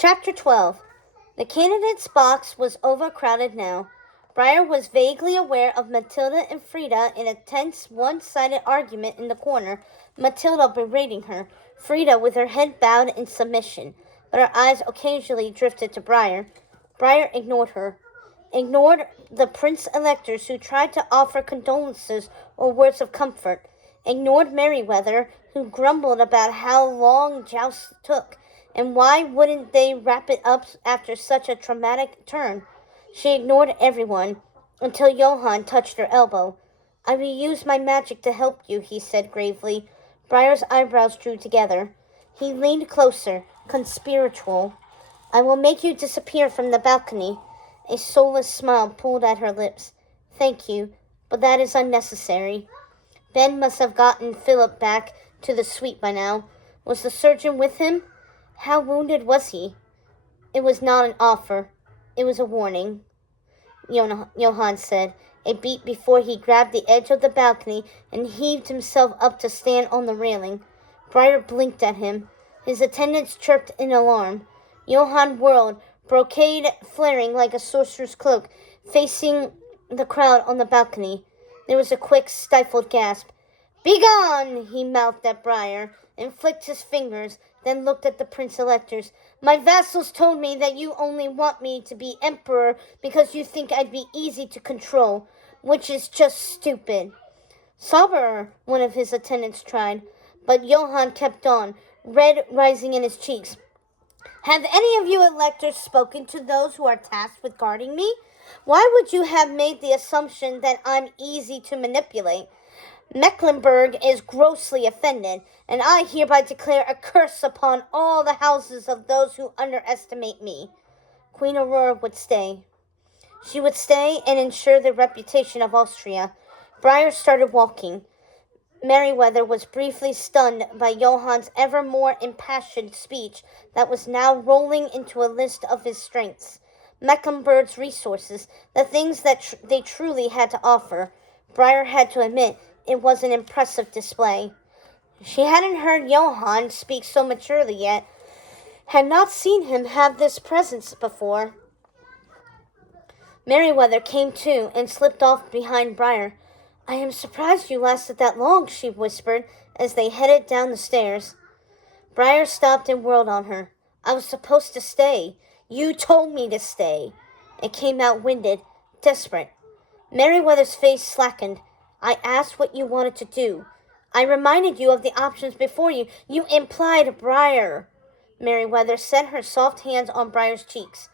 Chapter 12. The candidate's box was overcrowded now. Briar was vaguely aware of Matilda and Frida in a tense, one-sided argument in the corner, Matilda berating her, Frida with her head bowed in submission, but her eyes occasionally drifted to Briar. Briar ignored her. Ignored the prince-electors who tried to offer condolences or words of comfort. Ignored Merryweather, who grumbled about how long jousts took, and why wouldn't they wrap it up after such a traumatic turn. She ignored everyone, until Johann touched her elbow. "I will use my magic to help you," he said gravely. Briar's eyebrows drew together. He leaned closer, conspiratorial. "I will make you disappear from the balcony." A soulless smile pulled at her lips. "Thank you, but that is unnecessary." Ben must have gotten Philip back to the suite by now. Was the surgeon with him? How wounded was he? It was not an offer. It was a warning, Johann said, a beat before he grabbed the edge of the balcony and heaved himself up to stand on the railing. Briar blinked at him. His attendants chirped in alarm. Johann whirled, brocade flaring like a sorcerer's cloak, facing the crowd on the balcony. There was a quick, stifled gasp. "Begone!" he mouthed at Briar, and flicked his fingers, then looked at the prince-electors. "My vassals told me that you only want me to be emperor because you think I'd be easy to control, which is just stupid." "Slumber," one of his attendants tried, but Johann kept on, red rising in his cheeks. "Have any of you electors spoken to those who are tasked with guarding me? Why would you have made the assumption that I'm easy to manipulate? Mecklenburg is grossly offended, and I hereby declare a curse upon all the houses of those who underestimate me." Queen Aurora would stay. She would stay and ensure the reputation of Austria. Briar started walking. Merryweather was briefly stunned by Johann's ever more impassioned speech that was now rolling into a list of his strengths. Mecklenburg's resources, the things that they truly had to offer. Briar had to admit it was an impressive display. She hadn't heard Johann speak so maturely yet, had not seen him have this presence before. Merryweather came to and slipped off behind Briar. "I am surprised you lasted that long," she whispered as they headed down the stairs. Briar stopped and whirled on her. "I was supposed to stay. You told me to stay." It came out winded, desperate. Merryweather's face slackened. "I asked what you wanted to do. I reminded you of the options before you. You implied Briar." Merryweather set her soft hands on Briar's cheeks.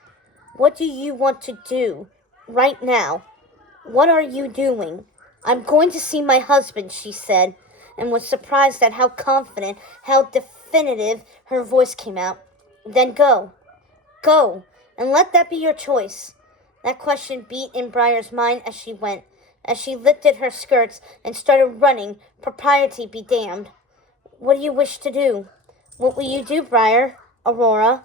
"What do you want to do? Right now? What are you doing?" "I'm going to see my husband," she said, and was surprised at how confident, how definitive her voice came out. "Then go. Go, and let that be your choice." That question beat in Briar's mind as she went, as she lifted her skirts and started running, propriety be damned. "What do you wish to do?" "What will you do, Briar? Aurora?"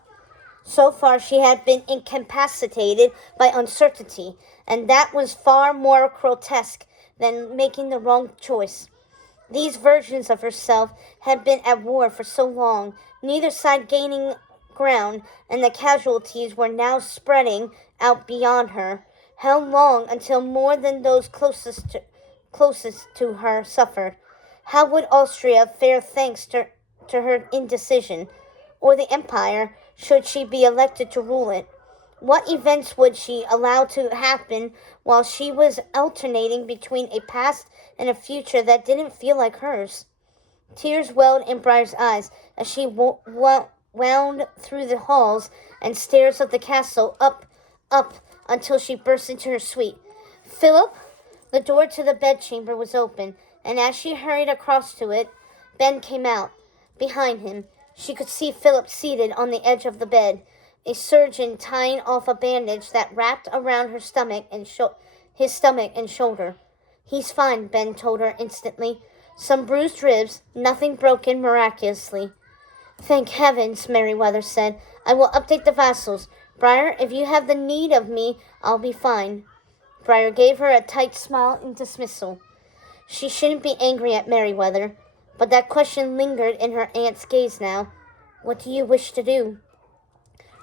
So far she had been incapacitated by uncertainty, and that was far more grotesque than making the wrong choice. These versions of herself had been at war for so long, neither side gaining ground, and the casualties were now spreading out beyond her. How long until more than those closest to her suffered? How would Austria fare thanks to her indecision? Or the Empire, should she be elected to rule it? What events would she allow to happen while she was alternating between a past and a future that didn't feel like hers? Tears welled in Briar's eyes as she wound through the halls and stairs of the castle, up, until she burst into her suite. "Philip?" The door to the bedchamber was open, and as she hurried across to it, Ben came out. Behind him, she could see Philip seated on the edge of the bed, a surgeon tying off a bandage that wrapped around her stomach and his stomach and shoulder. "He's fine," Ben told her instantly. "Some bruised ribs, nothing broken miraculously." "Thank heavens," Merryweather said. "I will update the vassals. Briar, if you have the need of me, I'll be fine." Briar gave her a tight smile in dismissal. She shouldn't be angry at Merryweather, but that question lingered in her aunt's gaze now. "What do you wish to do?"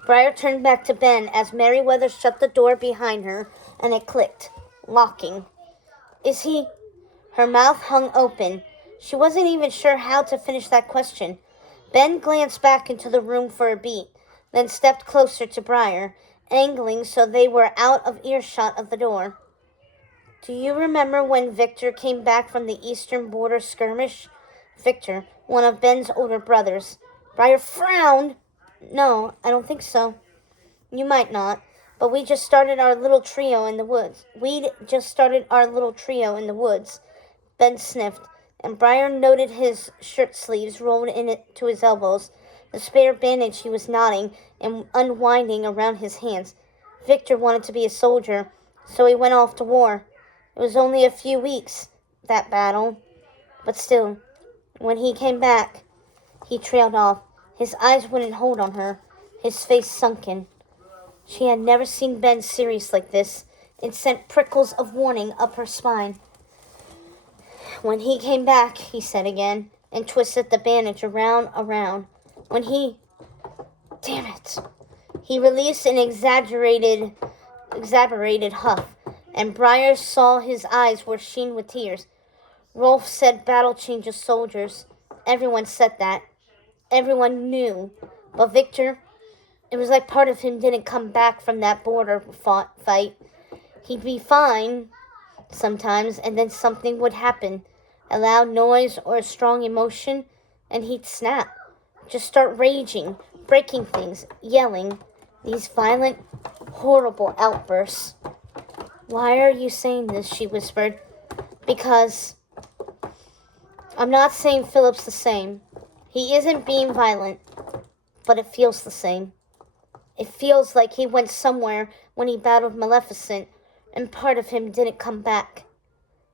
Briar turned back to Ben as Merriweather shut the door behind her, and it clicked, locking. Is he? Her mouth hung open. She wasn't even sure how to finish that question. Ben glanced back into the room for a beat, then stepped closer to Briar, angling so they were out of earshot of the door. Do you remember when Victor came back from the eastern border skirmish? Victor, one of Ben's older brothers. Briar frowned. No, I don't think so. You might not, but we just started our little trio in the woods. Ben sniffed, and Briar noted his shirt sleeves rolled in it to his elbows, the spare bandage he was knotting and unwinding around his hands. Victor wanted to be a soldier, so he went off to war. It was only a few weeks, that battle. But still, when he came back, he trailed off. His eyes wouldn't hold on her, his face sunken. She had never seen Ben serious like this. It sent prickles of warning up her spine. When he came back, he said again, and twisted the bandage around. Damn it. He released an exaggerated huff, and Briar saw his eyes were sheen with tears. Rolf said battle changes soldiers. Everyone said that. Everyone knew. But Victor, it was like part of him didn't come back from that border fight. He'd be fine sometimes, and then something would happen. A loud noise or a strong emotion, and he'd snap. Just start raging, breaking things, yelling. These violent, horrible outbursts. Why are you saying this? She whispered. Because I'm not saying Philip's the same. He isn't being violent, but it feels the same. It feels like he went somewhere when he battled Maleficent, and part of him didn't come back.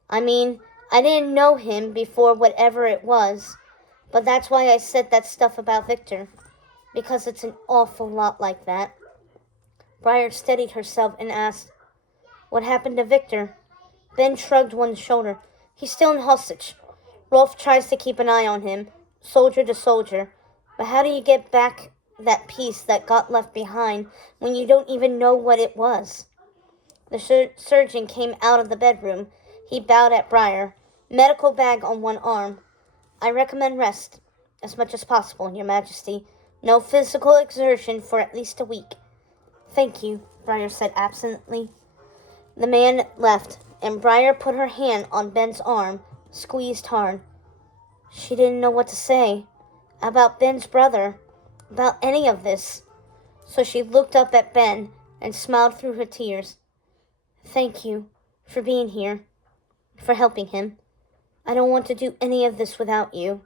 I mean, I didn't know him before whatever it was, but that's why I said that stuff about Victor, because it's an awful lot like that. Briar steadied herself and asked, What happened to Victor? Ben shrugged one shoulder. He's still in hostage. Rolf tries to keep an eye on him, soldier to soldier. But how do you get back that piece that got left behind when you don't even know what it was? The surgeon came out of the bedroom. He bowed at Briar, medical bag on one arm. I recommend rest, as much as possible, Your Majesty. No physical exertion for at least a week. Thank you, Briar said absently. The man left, and Briar put her hand on Ben's arm, squeezed hard. She didn't know what to say about Ben's brother, about any of this. So she looked up at Ben and smiled through her tears. Thank you for being here, for helping him. I don't want to do any of this without you.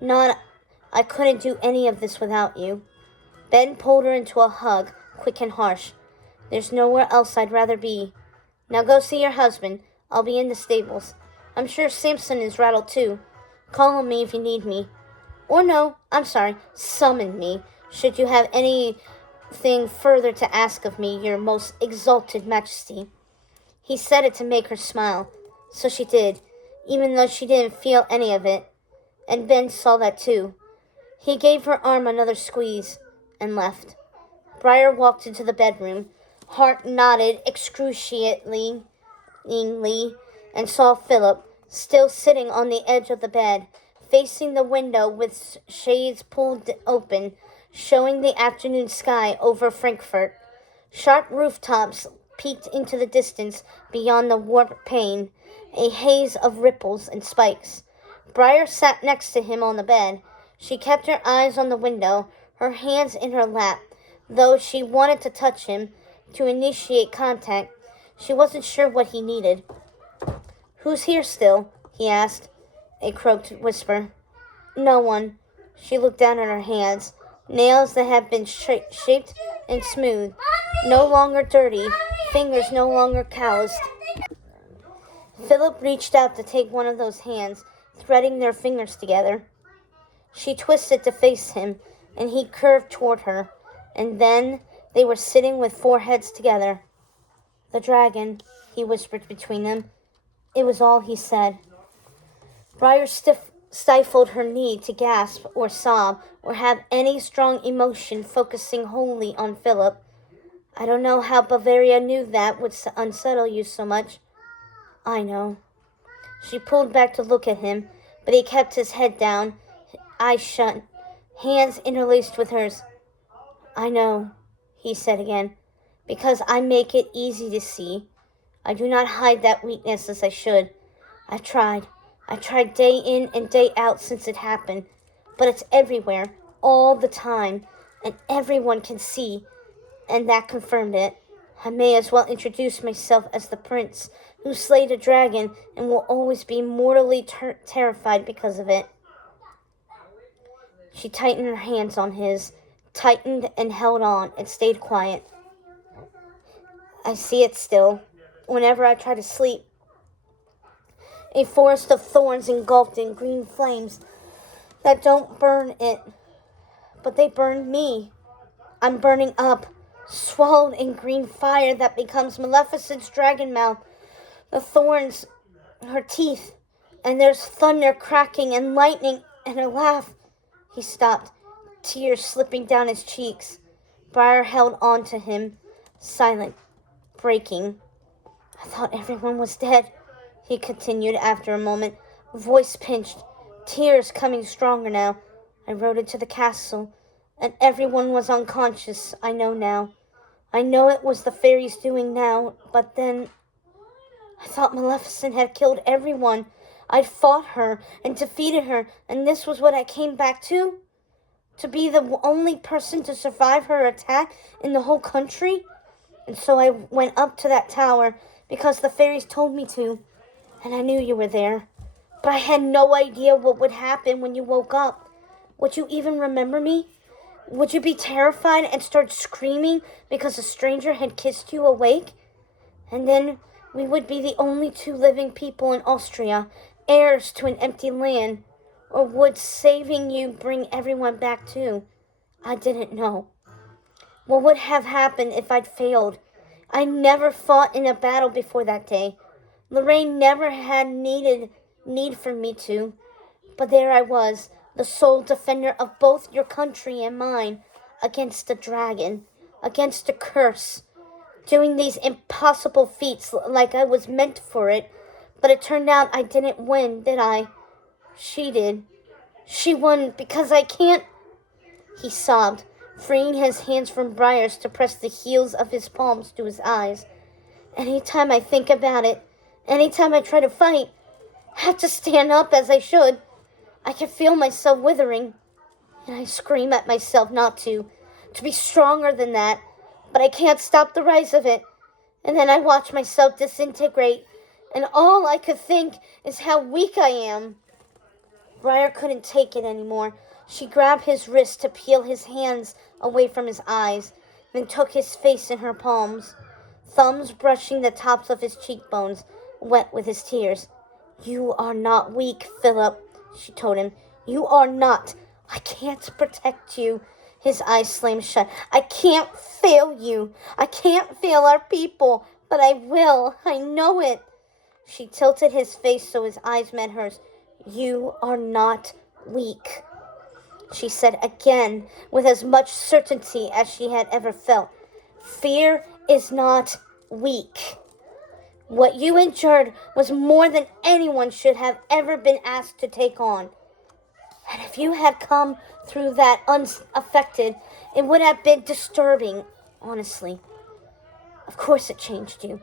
I couldn't do any of this without you. Ben pulled her into a hug, quick and harsh. There's nowhere else I'd rather be. Now go see your husband. I'll be in the stables. I'm sure Samson is rattled too. Call on me if you need me. Or no, I'm sorry, summon me, should you have anything further to ask of me, your most exalted majesty. He said it to make her smile, so she did, even though she didn't feel any of it. And Ben saw that too. He gave her arm another squeeze and left. Briar walked into the bedroom. Heart nodded excruciatingly and saw Philip, still sitting on the edge of the bed, facing the window with shades pulled open, showing the afternoon sky over Frankfurt. Sharp rooftops peeked into the distance beyond the warped pane, a haze of ripples and spikes. Briar sat next to him on the bed. She kept her eyes on the window, her hands in her lap, though she wanted to touch him, to initiate contact. She wasn't sure what he needed. Who's here still? He asked, a croaked whisper. No one. She looked down at her hands, nails that had been shaped and smooth, no longer dirty, fingers no longer calloused. Philip reached out to take one of those hands, threading their fingers together. She twisted to face him, and he curved toward her, and then they were sitting with foreheads together. The dragon, he whispered between them. It was all he said. Briar stifled her need to gasp or sob or have any strong emotion focusing wholly on Philip. I don't know how Bavaria knew that would unsettle you so much. I know. She pulled back to look at him, but he kept his head down, eyes shut, hands interlaced with hers. I know, he said again, because I make it easy to see. I do not hide that weakness as I should. I've tried. I tried day in and day out since it happened, but it's everywhere, all the time, and everyone can see, and that confirmed it. I may as well introduce myself as the prince who slayed a dragon and will always be mortally terrified because of it. She tightened her hands on his, tightened and held on, and stayed quiet. I see it still, whenever I try to sleep. A forest of thorns engulfed in green flames that don't burn it, but they burn me. I'm burning up, swallowed in green fire that becomes Maleficent's dragon mouth. The thorns, her teeth, and there's thunder cracking and lightning and her laugh. He stopped, tears slipping down his cheeks. Briar held on to him, silent, breaking. I thought everyone was dead, he continued after a moment, voice pinched, tears coming stronger now. I rode into the castle, and everyone was unconscious, I know now. I know it was the fairies' doing now, but then I thought Maleficent had killed everyone. I'd fought her and defeated her, and this was what I came back to? To be the only person to survive her attack in the whole country? And so I went up to that tower because the fairies told me to, and I knew you were there. But I had no idea what would happen when you woke up. Would you even remember me? Would you be terrified and start screaming because a stranger had kissed you awake? And then we would be the only two living people in Austria, heirs to an empty land. Or would saving you bring everyone back too? I didn't know. What would have happened if I'd failed? I never fought in a battle before that day. Lorraine never had need for me to. But there I was, the sole defender of both your country and mine, against a dragon, against a curse, doing these impossible feats like I was meant for it. But it turned out I didn't win, did I? She did. She won because I can't... He sobbed, freeing his hands from Briar's to press the heels of his palms to his eyes. Anytime I think about it, anytime I try to fight, have to stand up as I should, I can feel myself withering, and I scream at myself not to be stronger than that, but I can't stop the rise of it. And then I watch myself disintegrate, and all I could think is how weak I am. Briar couldn't take it anymore. She grabbed his wrist to peel his hands away from his eyes, then took his face in her palms, thumbs brushing the tops of his cheekbones, wet with his tears. You are not weak, Philip, she told him. You are not. I can't protect you. His eyes slammed shut. I can't fail you. I can't fail our people, but I will. I know it. She tilted his face so his eyes met hers. You are not weak, she said again with as much certainty as she had ever felt. Fear is not weak. What you endured was more than anyone should have ever been asked to take on. And if you had come through that unaffected, it would have been disturbing, honestly. Of course it changed you,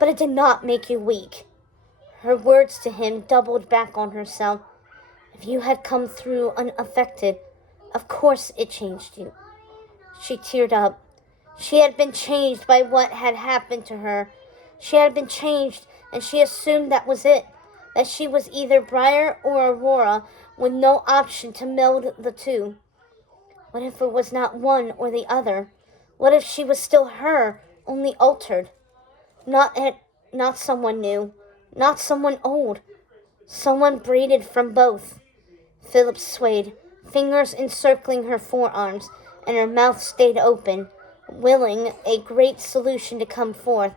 but it did not make you weak. Her words to him doubled back on herself. If you had come through unaffected, of course it changed you. She teared up. She had been changed by what had happened to her. She had been changed, and she assumed that was it, that she was either Briar or Aurora, with no option to meld the two. What if it was not one or the other? What if she was still her, only altered? Not someone new, not someone old, someone braided from both. Philip swayed, fingers encircling her forearms, and her mouth stayed open, willing a great solution to come forth,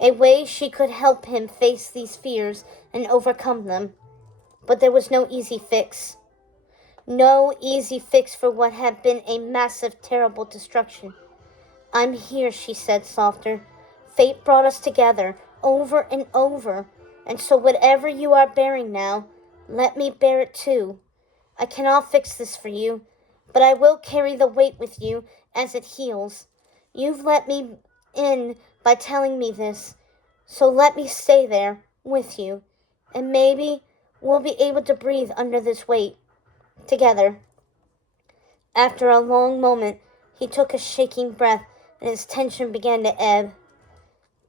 a way she could help him face these fears and overcome them. But there was no easy fix. No easy fix for what had been a massive, terrible destruction. I'm here, she said softer. Fate brought us together, over and over, and so whatever you are bearing now, let me bear it too. I cannot fix this for you, but I will carry the weight with you as it heals. You've let me in by telling me this, so let me stay there with you, and maybe we'll be able to breathe under this weight together. After a long moment, he took a shaking breath, and his tension began to ebb.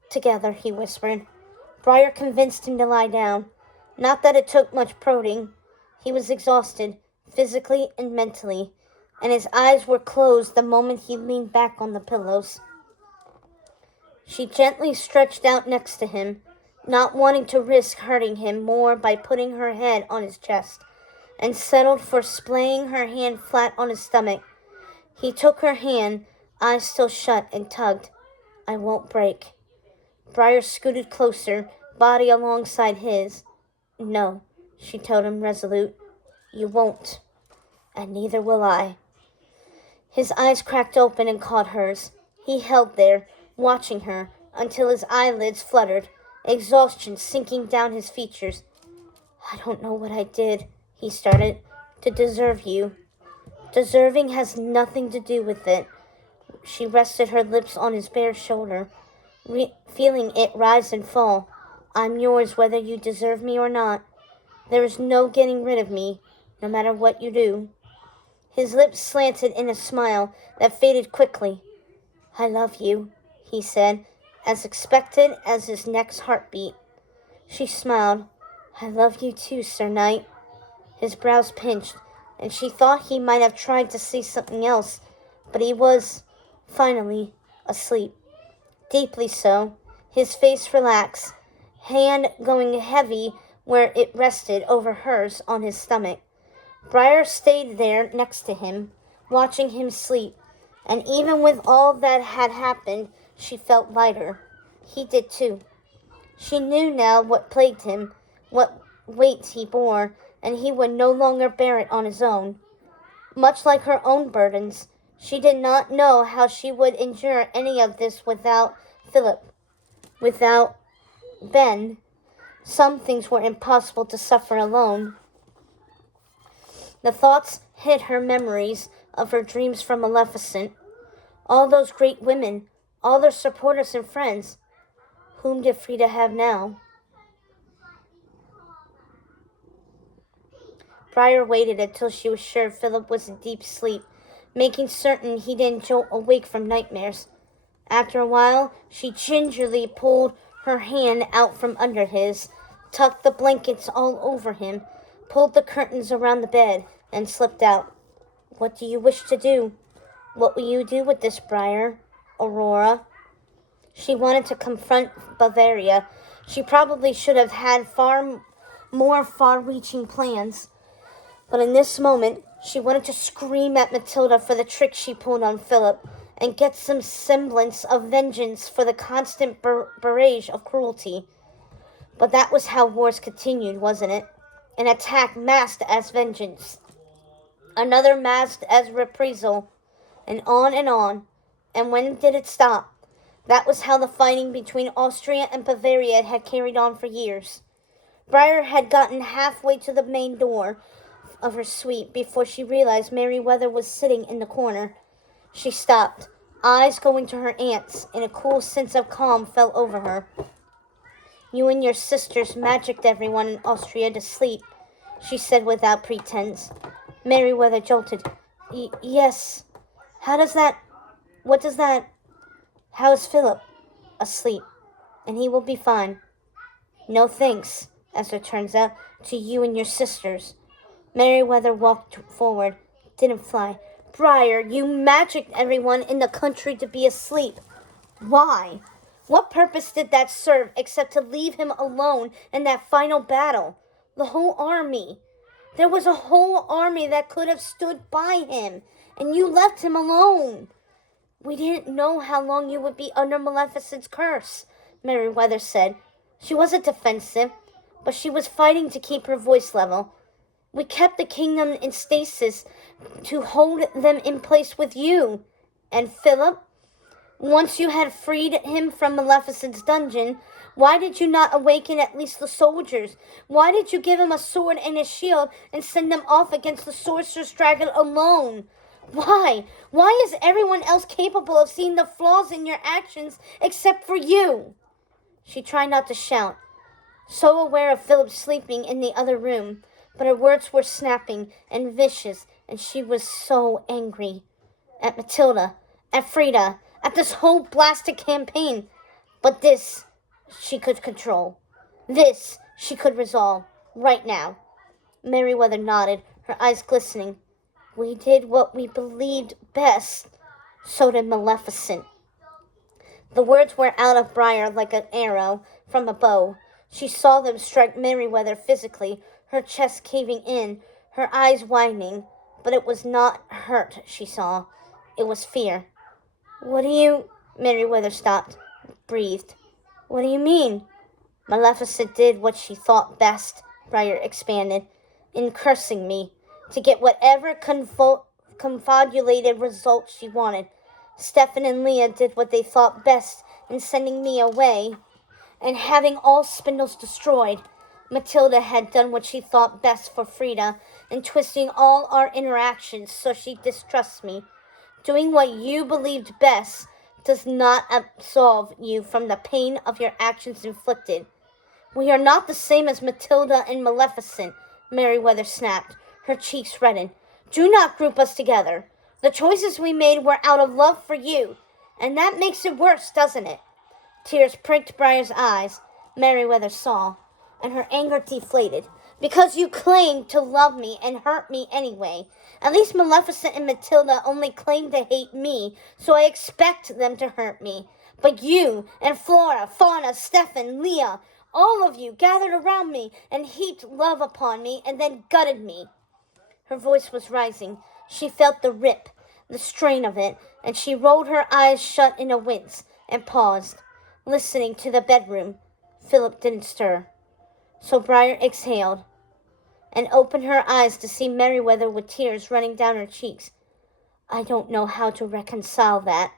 Together, he whispered. Briar convinced him to lie down. Not that it took much prodding. He was exhausted, physically and mentally, and his eyes were closed the moment he leaned back on the pillows. She gently stretched out next to him, not wanting to risk hurting him more by putting her head on his chest, and settled for splaying her hand flat on his stomach. He took her hand, eyes still shut, and tugged. I won't break. Briar scooted closer, body alongside his. No, she told him resolute. You won't. And neither will I. His eyes cracked open and caught hers. He held there, watching her, until his eyelids fluttered, exhaustion sinking down his features. I don't know what I did, he started, to deserve you. Deserving has nothing to do with it. She rested her lips on his bare shoulder, feeling it rise and fall. I'm yours whether you deserve me or not. There is no getting rid of me, no matter what you do. His lips slanted in a smile that faded quickly. I love you, he said, as expected as his next heartbeat. She smiled. I love you too, Sir Knight. His brows pinched, and she thought he might have tried to say something else, but he was, finally, asleep. Deeply so, his face relaxed, hand going heavy where it rested over hers on his stomach. Briar stayed there next to him, watching him sleep, and even with all that had happened, she felt lighter. He did too. She knew now what plagued him, what weight he bore, and he would no longer bear it on his own. Much like her own burdens, she did not know how she would endure any of this without Philip, without Ben. Some things were impossible to suffer alone. The thoughts hit her memories of her dreams from Maleficent. All those great women, all their supporters and friends. Whom did Frida have now? Briar waited until she was sure Philip was in deep sleep, making certain he didn't jolt awake from nightmares. After a while, she gingerly pulled her hand out from under his, tucked the blankets all over him, pulled the curtains around the bed, and slipped out. What do you wish to do? What will you do with this, Briar? Aurora? She wanted to confront Bavaria. She probably should have had far more far-reaching plans. But in this moment, she wanted to scream at Matilda for the trick she pulled on Philip, and get some semblance of vengeance for the constant barrage of cruelty. But that was how wars continued, wasn't it? An attack masked as vengeance. Another masked as reprisal. And on and on. And when did it stop? That was how the fighting between Austria and Bavaria had carried on for years. Briar had gotten halfway to the main door of her suite before she realized Merryweather was sitting in the corner. She stopped, eyes going to her aunt's, and a cool sense of calm fell over her. You and your sisters magicked everyone in Austria to sleep, she said without pretense. Merryweather jolted. Yes. What does that... How is Philip? Asleep. And he will be fine. No thanks, as it turns out, to you and your sisters. Merryweather walked forward, didn't fly. Briar, you magicked everyone in the country to be asleep. Why? What purpose did that serve except to leave him alone in that final battle? The whole army. There was a whole army that could have stood by him, and you left him alone. We didn't know how long you would be under Maleficent's curse, Merryweather said. She wasn't defensive, but she was fighting to keep her voice level. We kept the kingdom in stasis to hold them in place with you. And Philip, once you had freed him from Maleficent's dungeon, why did you not awaken at least the soldiers? Why did you give him a sword and a shield and send them off against the sorcerer's dragon alone? Why? Why is everyone else capable of seeing the flaws in your actions except for you? She tried not to shout, so aware of Philip sleeping in the other room, but her words were snapping and vicious, and she was so angry. At Matilda, at Frida, at this whole blasted campaign. But this she could control. This she could resolve right now. Merryweather nodded, her eyes glistening. We did what we believed best. So did Maleficent. The words were out of Briar like an arrow from a bow. She saw them strike Merryweather physically, her chest caving in, her eyes widening. But it was not hurt she saw. It was fear. What do you... Merryweather stopped, breathed. What do you mean? Maleficent did what she thought best, Briar expanded, in cursing me, to get whatever convoluted result she wanted. Stefan and Leah did what they thought best in sending me away and having all spindles destroyed. Matilda had done what she thought best for Frida in twisting all our interactions so she distrusts me. Doing what you believed best does not absolve you from the pain of your actions inflicted. We are not the same as Matilda and Maleficent, Merryweather snapped, her cheeks reddened. Do not group us together. The choices we made were out of love for you, and that makes it worse, doesn't it? Tears pricked Briar's eyes, Merryweather saw, and her anger deflated. Because you claimed to love me and hurt me anyway. At least Maleficent and Matilda only claim to hate me, so I expect them to hurt me. But you and Flora, Fauna, Stefan, Leah, all of you gathered around me and heaped love upon me and then gutted me. Her voice was rising. She felt the rip, the strain of it, and she rolled her eyes shut in a wince and paused, listening to the bedroom. Philip didn't stir. So Briar exhaled and opened her eyes to see Merryweather with tears running down her cheeks. I don't know how to reconcile that,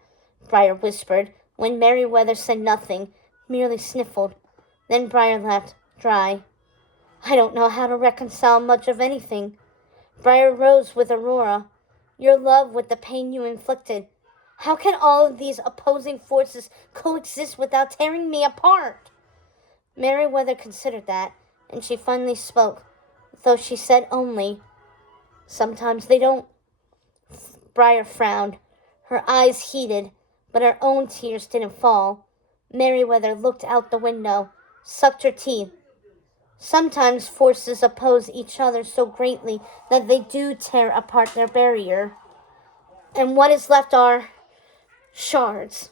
Briar whispered, when Merryweather said nothing, merely sniffled. Then Briar laughed, dry. I don't know how to reconcile much of anything. Briar rose with Aurora. Your love with the pain you inflicted. How can all of these opposing forces coexist without tearing me apart? Merryweather considered that, and she finally spoke, though she said only, sometimes they don't. Briar frowned. Her eyes heated, but her own tears didn't fall. Merryweather looked out the window, sucked her teeth. Sometimes forces oppose each other so greatly that they do tear apart their barrier. And what is left are shards,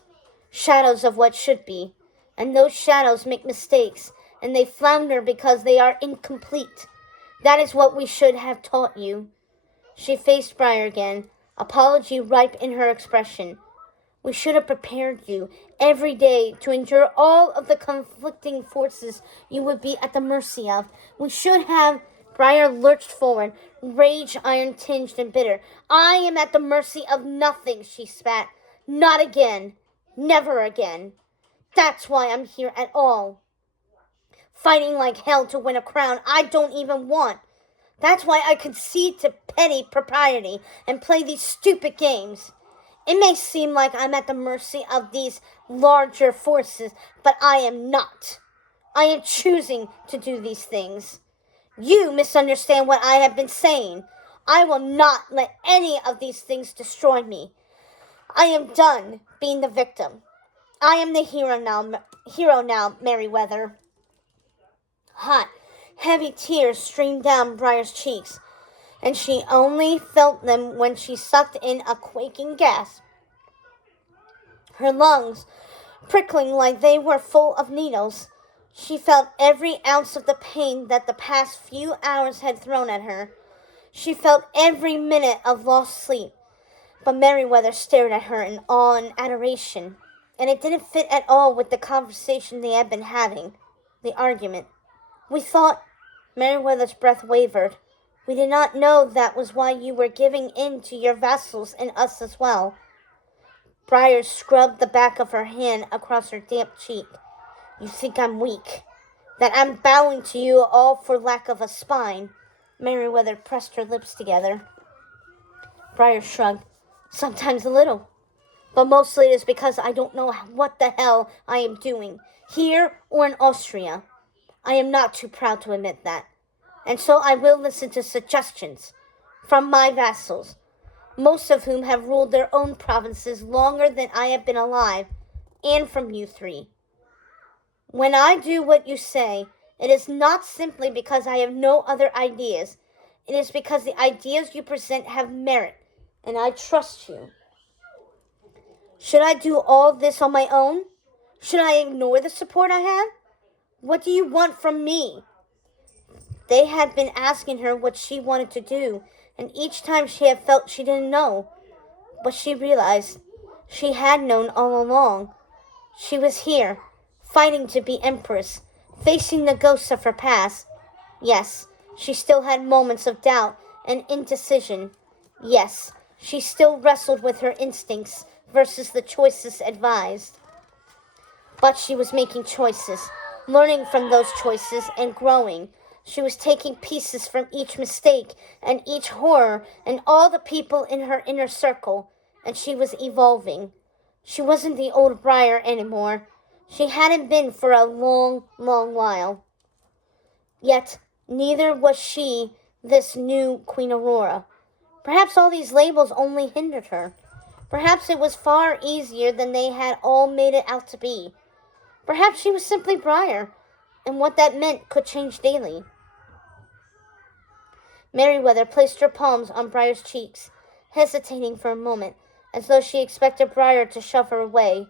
shadows of what should be. And those shadows make mistakes, and they flounder because they are incomplete. That is what we should have taught you. She faced Briar again, apology ripe in her expression. We should have prepared you every day to endure all of the conflicting forces you would be at the mercy of. We should have... Briar lurched forward, rage iron-tinged and bitter. I am at the mercy of nothing, she spat. Not again. Never again. That's why I'm here at all. Fighting like hell to win a crown I don't even want. That's why I concede to petty propriety and play these stupid games. It may seem like I'm at the mercy of these larger forces, but I am not. I am choosing to do these things. You misunderstand what I have been saying. I will not let any of these things destroy me. I am done being the victim. I am the hero now, Merryweather. Hot, heavy tears streamed down Briar's cheeks, and she only felt them when she sucked in a quaking gasp. Her lungs prickling like they were full of needles. She felt every ounce of the pain that the past few hours had thrown at her. She felt every minute of lost sleep. But Merryweather stared at her in awe and adoration, and it didn't fit at all with the conversation they had been having, the argument. We thought, Meriwether's breath wavered. We did not know that was why you were giving in to your vassals and us as well. Briar scrubbed the back of her hand across her damp cheek. You think I'm weak? That I'm bowing to you all for lack of a spine? Meriwether pressed her lips together. Briar shrugged. Sometimes a little. But mostly it is because I don't know what the hell I am doing, here or in Austria. I am not too proud to admit that. And so I will listen to suggestions from my vassals, most of whom have ruled their own provinces longer than I have been alive, and from you three. When I do what you say, it is not simply because I have no other ideas. It is because the ideas you present have merit, and I trust you. Should I do all this on my own? Should I ignore the support I have? What do you want from me? They had been asking her what she wanted to do, and each time she had felt she didn't know. But she realized she had known all along. She was here, fighting to be empress, facing the ghosts of her past. Yes, she still had moments of doubt and indecision. Yes, she still wrestled with her instincts versus the choices advised. But she was making choices, learning from those choices and growing. She was taking pieces from each mistake and each horror and all the people in her inner circle, and she was evolving. She wasn't the old Briar anymore. She hadn't been for a long, long while. Yet, neither was she this new Queen Aurora. Perhaps all these labels only hindered her. Perhaps it was far easier than they had all made it out to be. Perhaps she was simply Briar, and what that meant could change daily. Meriwether placed her palms on Briar's cheeks, hesitating for a moment, as though she expected Briar to shove her away.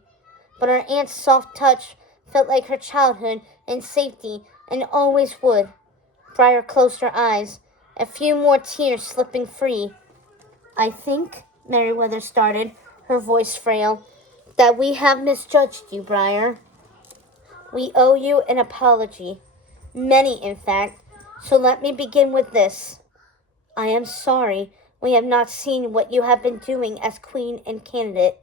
But her aunt's soft touch felt like her childhood and safety, and always would. Briar closed her eyes, a few more tears slipping free. I think, Meriwether started, her voice frail, that we have misjudged you, Briar. We owe you an apology. Many, in fact. So let me begin with this. I am sorry we have not seen what you have been doing as queen and candidate.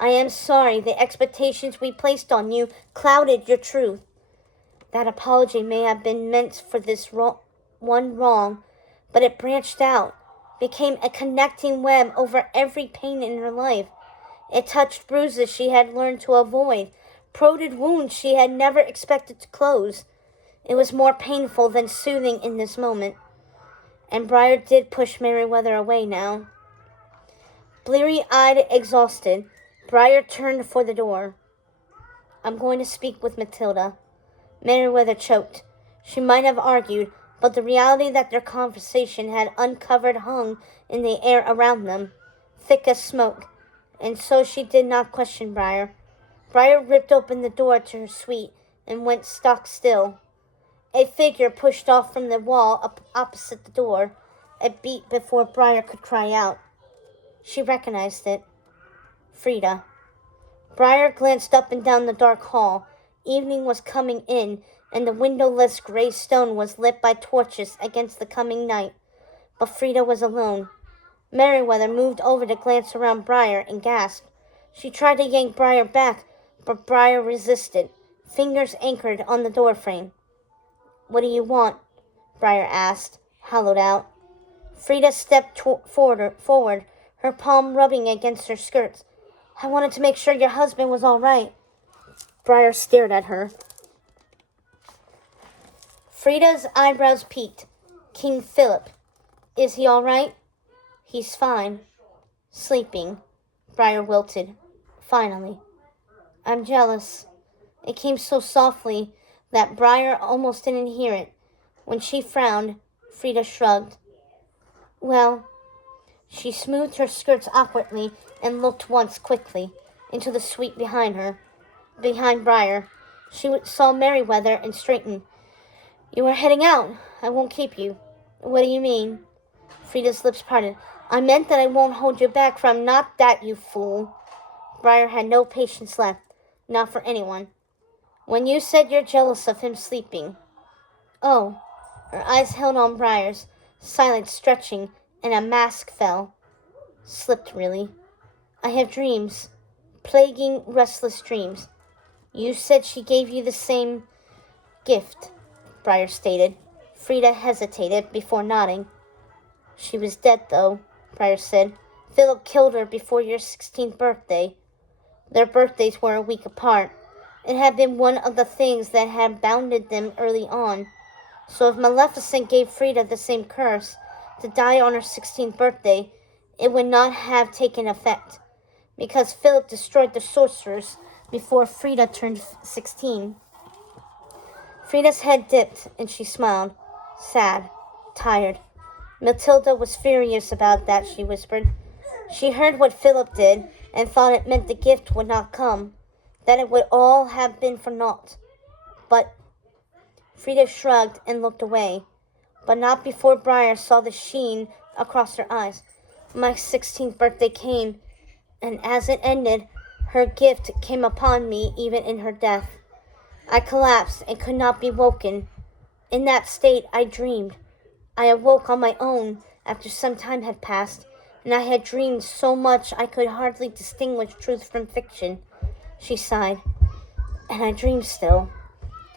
I am sorry the expectations we placed on you clouded your truth. That apology may have been meant for this one wrong, but it branched out, became a connecting web over every pain in her life. It touched bruises she had learned to avoid, prodded wounds she had never expected to close. It was more painful than soothing in this moment. And Briar did push Meriwether away now. Bleary-eyed, exhausted, Briar turned for the door. I'm going to speak with Matilda. Meriwether choked. She might have argued, but the reality that their conversation had uncovered hung in the air around them, thick as smoke, and so she did not question Briar. Briar ripped open the door to her suite and went stock still. A figure pushed off from the wall opposite the door, a beat before Briar could cry out. She recognized it. Frida. Briar glanced up and down the dark hall. Evening was coming in, and the windowless gray stone was lit by torches against the coming night. But Frida was alone. Meriwether moved over to glance around Briar and gasped. She tried to yank Briar back, but Briar resisted, fingers anchored on the doorframe. What do you want? Briar asked, hollowed out. Frida stepped forward, her palm rubbing against her skirts. I wanted to make sure your husband was all right. Briar stared at her. Frida's eyebrows peaked. King Philip. Is he all right? He's fine. Sleeping. Briar wilted. Finally. I'm jealous. It came so softly that Briar almost didn't hear it. When she frowned, Frida shrugged. Well, she smoothed her skirts awkwardly and looked once quickly into the suite behind Briar. She saw Meriwether and straightened. You are heading out. I won't keep you. What do you mean? Frida's lips parted. I meant that I won't hold you back from not that, you fool. Briar had no patience left, not for anyone. When you said you're jealous of him sleeping. Oh, her eyes held on Briar's, silent stretching, and a mask fell. Slipped, really. I have dreams. Plaguing, restless dreams. You said she gave you the same gift, Briar stated. Frida hesitated before nodding. She was dead, though, Briar said. Philip killed her before your 16th birthday. Their birthdays were a week apart. It had been one of the things that had bounded them early on. So if Maleficent gave Frida the same curse, to die on her 16th birthday, it would not have taken effect, because Philip destroyed the sorcerers before Frida turned 16. Frida's head dipped, and she smiled, sad, tired. Matilda was furious about that, she whispered. She heard what Philip did, and thought it meant the gift would not come, that it would all have been for naught. But Frida shrugged and looked away, but not before Briar saw the sheen across her eyes. My 16th birthday came, and as it ended, her gift came upon me even in her death. I collapsed and could not be woken. In that state, I dreamed. I awoke on my own after some time had passed, and I had dreamed so much I could hardly distinguish truth from fiction. She sighed. And I dream still.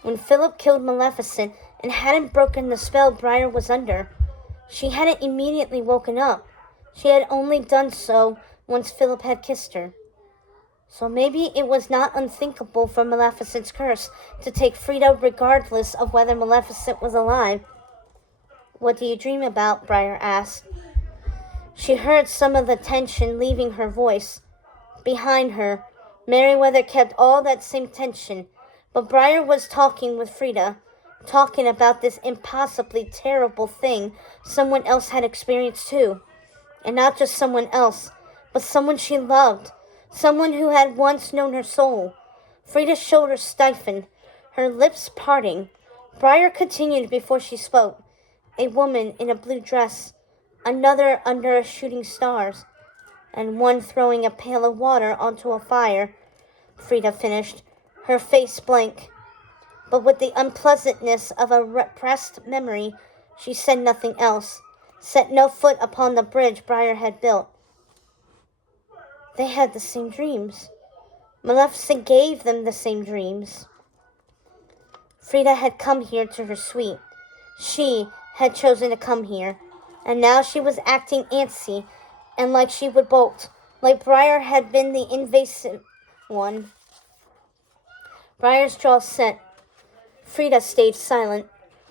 When Philip killed Maleficent and hadn't broken the spell Briar was under, she hadn't immediately woken up. She had only done so once Philip had kissed her. So maybe it was not unthinkable for Maleficent's curse to take Frida regardless of whether Maleficent was alive. What do you dream about? Briar asked. She heard some of the tension leaving her voice. Behind her, Merryweather kept all that same tension, but Briar was talking with Frida, talking about this impossibly terrible thing someone else had experienced too. And not just someone else, but someone she loved, someone who had once known her soul. Frida's shoulders stiffened, her lips parting. Briar continued before she spoke. A woman in a blue dress, another under a shooting stars, and one throwing a pail of water onto a fire, Frida finished, her face blank. But with the unpleasantness of a repressed memory, she said nothing else, set no foot upon the bridge Briar had built. They had the same dreams. Maleficent gave them the same dreams. Frida had come here to her suite. She had chosen to come here, and now she was acting antsy and like she would bolt, like Briar had been the invasive one. Briar's jaw set. Frida stayed silent,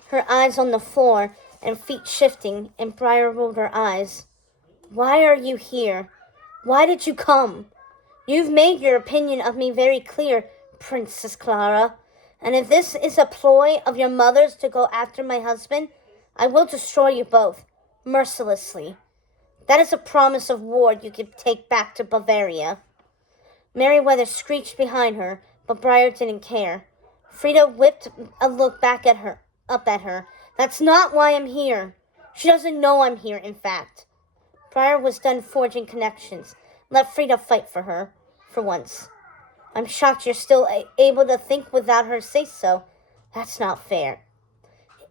her eyes on the floor and feet shifting, and Briar rolled her eyes. Why are you here? Why did you come? You've made your opinion of me very clear, Princess Clara, and if this is a ploy of your mother's to go after my husband, I will destroy you both, mercilessly. That is a promise of war you can take back to Bavaria. Merryweather screeched behind her, but Briar didn't care. Frida whipped a look up at her. That's not why I'm here. She doesn't know I'm here, in fact. Briar was done forging connections. Let Frida fight for her, for once. I'm shocked you're still able to think without her say-so. That's not fair.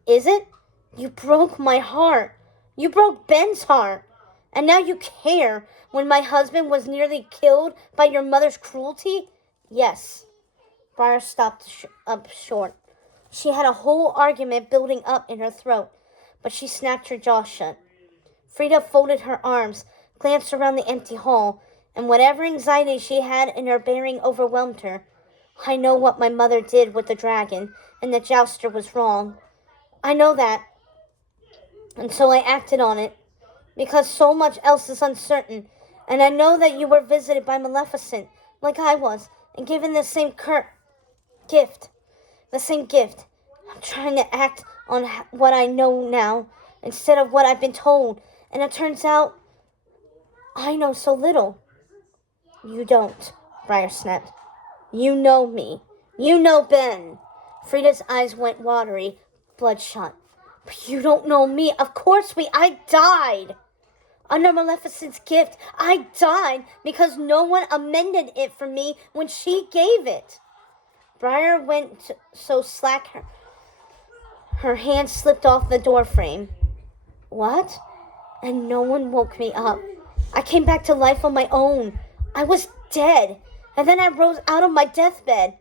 Is it? You broke my heart. You broke Ben's heart. And now you care when my husband was nearly killed by your mother's cruelty? Yes. Briar stopped up short. She had a whole argument building up in her throat, but she snapped her jaw shut. Frida folded her arms, glanced around the empty hall, and whatever anxiety she had in her bearing overwhelmed her. I know what my mother did with the dragon, and the jouster was wrong. I know that. And so I acted on it, because so much else is uncertain, and I know that you were visited by Maleficent, like I was, and given the same gift. The same gift. I'm trying to act on what I know now, instead of what I've been told, and it turns out I know so little. You don't, Briar snapped. You know me. You know Ben. Frida's eyes went watery, bloodshot. But you don't know me. Of course I died. Under Maleficent's gift, I died because no one amended it for me when she gave it. Briar went so slack Her hand slipped off the door frame. What? And no one woke me up. I came back to life on my own. I was dead, and then I rose out of my deathbed.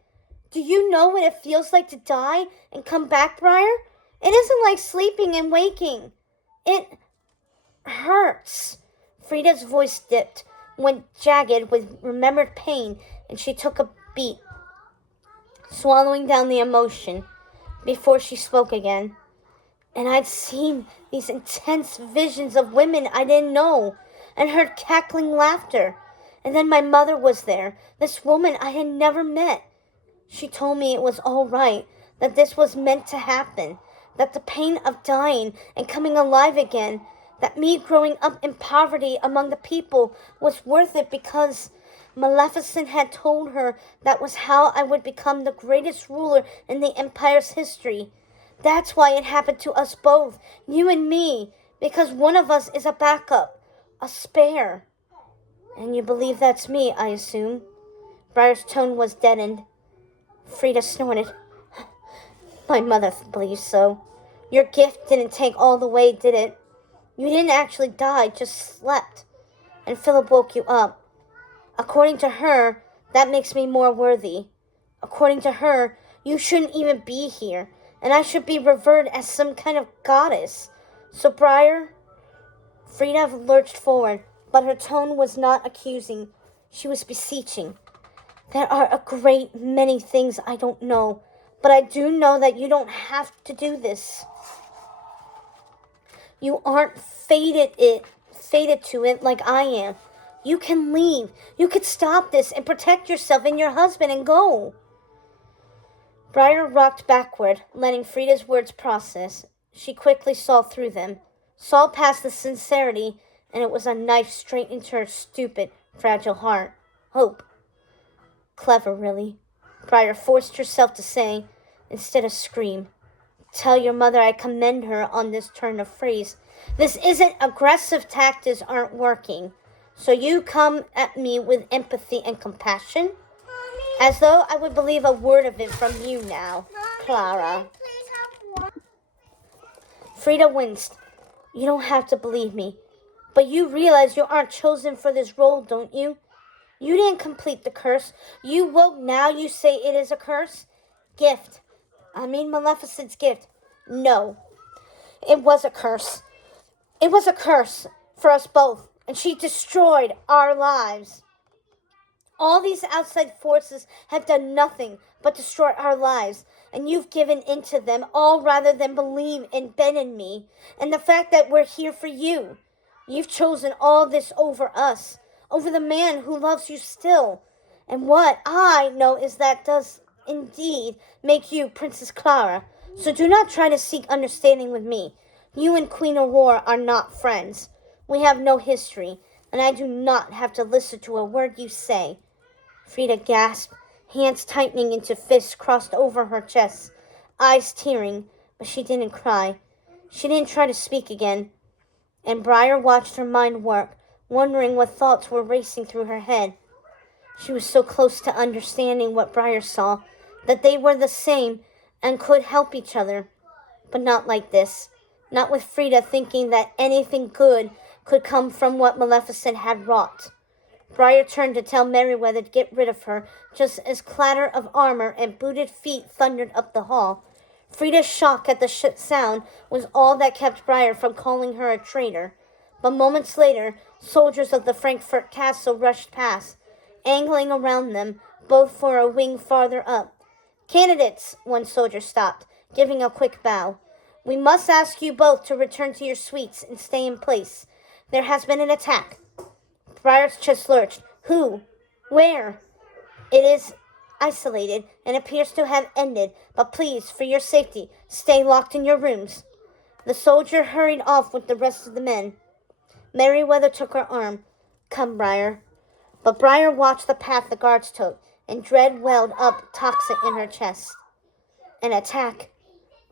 Do you know what it feels like to die and come back, Briar? It isn't like sleeping and waking. It hurts. Frida's voice dipped, went jagged with remembered pain, and she took a beat, swallowing down the emotion before she spoke again. And I'd seen these intense visions of women I didn't know, and heard cackling laughter. And then my mother was there, this woman I had never met. She told me it was all right, that this was meant to happen, that the pain of dying and coming alive again, that me growing up in poverty among the people was worth it because Maleficent had told her that was how I would become the greatest ruler in the Empire's history. That's why it happened to us both, you and me, because one of us is a backup, a spare. And you believe that's me, I assume? Briar's tone was deadened. Frida snorted. My mother believes so. Your gift didn't take all the way, did it? You didn't actually die, just slept. And Philip woke you up. According to her, that makes me more worthy. According to her, you shouldn't even be here, and I should be revered as some kind of goddess. So, Briar? Frida lurched forward, but her tone was not accusing. She was beseeching. There are a great many things I don't know, but I do know that you don't have to do this. You aren't fated to it like I am. You can leave. You could stop this and protect yourself and your husband and go. Briar rocked backward, letting Frida's words process. She quickly saw through them, saw past the sincerity, and it was a knife straight into her stupid, fragile heart. Hope. Clever, really. Briar forced herself to say, instead of scream. Tell your mother I commend her on this turn of phrase. This isn't aggressive tactics aren't working. So you come at me with empathy and compassion? As though I would believe a word of it from you now, Clara. Frida winced. You don't have to believe me. But you realize you aren't chosen for this role, don't you? You didn't complete the curse. You woke now you say it is a curse? Gift. I mean Maleficent's gift. No. It was a curse. It was a curse for us both. And she destroyed our lives. All these outside forces have done nothing but destroy our lives, and you've given in to them all rather than believe and bend in me, and the fact that we're here for you. You've chosen all this over us, over the man who loves you still. And what I know is that does indeed make you Princess Clara, so do not try to seek understanding with me. You and Queen Aurora are not friends. We have no history, and I do not have to listen to a word you say. Frida gasped, hands tightening into fists crossed over her chest, eyes tearing, but she didn't cry. She didn't try to speak again. And Briar watched her mind work, wondering what thoughts were racing through her head. She was so close to understanding what Briar saw, that they were the same and could help each other. But not like this. Not with Frida thinking that anything good could come from what Maleficent had wrought. Briar turned to tell Merryweather to get rid of her, just as clatter of armor and booted feet thundered up the hall. Frida's shock at the sound was all that kept Briar from calling her a traitor. But moments later, soldiers of the Frankfurt castle rushed past, angling around them, both for a wing farther up. Candidates, one soldier stopped, giving a quick bow. We must ask you both to return to your suites and stay in place. There has been an attack. Briar's chest lurched. Who? Where? It is isolated and appears to have ended, but please, for your safety, stay locked in your rooms. The soldier hurried off with the rest of the men. Merryweather took her arm. Come, Briar. But Briar watched the path the guards took, and dread welled up toxic in her chest. An attack.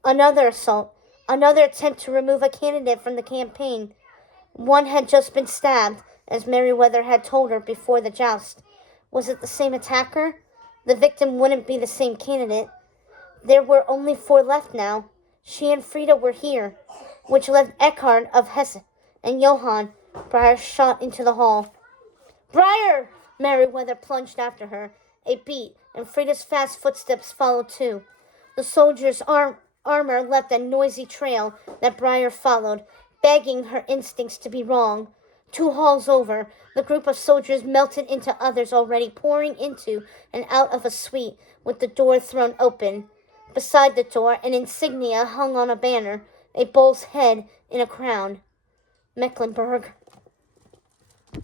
Another assault. Another attempt to remove a candidate from the campaign. One had just been stabbed, as Merryweather had told her before the joust. Was it the same attacker? The victim wouldn't be the same candidate. There were only 4 left now. She and Frida were here, which left Eckhard of Hesse and Johann. Briar shot into the hall. Briar! Merryweather plunged after her. A beat, and Frida's fast footsteps followed too. The soldier's armor left a noisy trail that Briar followed, begging her instincts to be wrong. 2 halls over, the group of soldiers melted into others already pouring into and out of a suite, with the door thrown open. Beside the door, an insignia hung on a banner, a bull's head in a crown. Mecklenburg.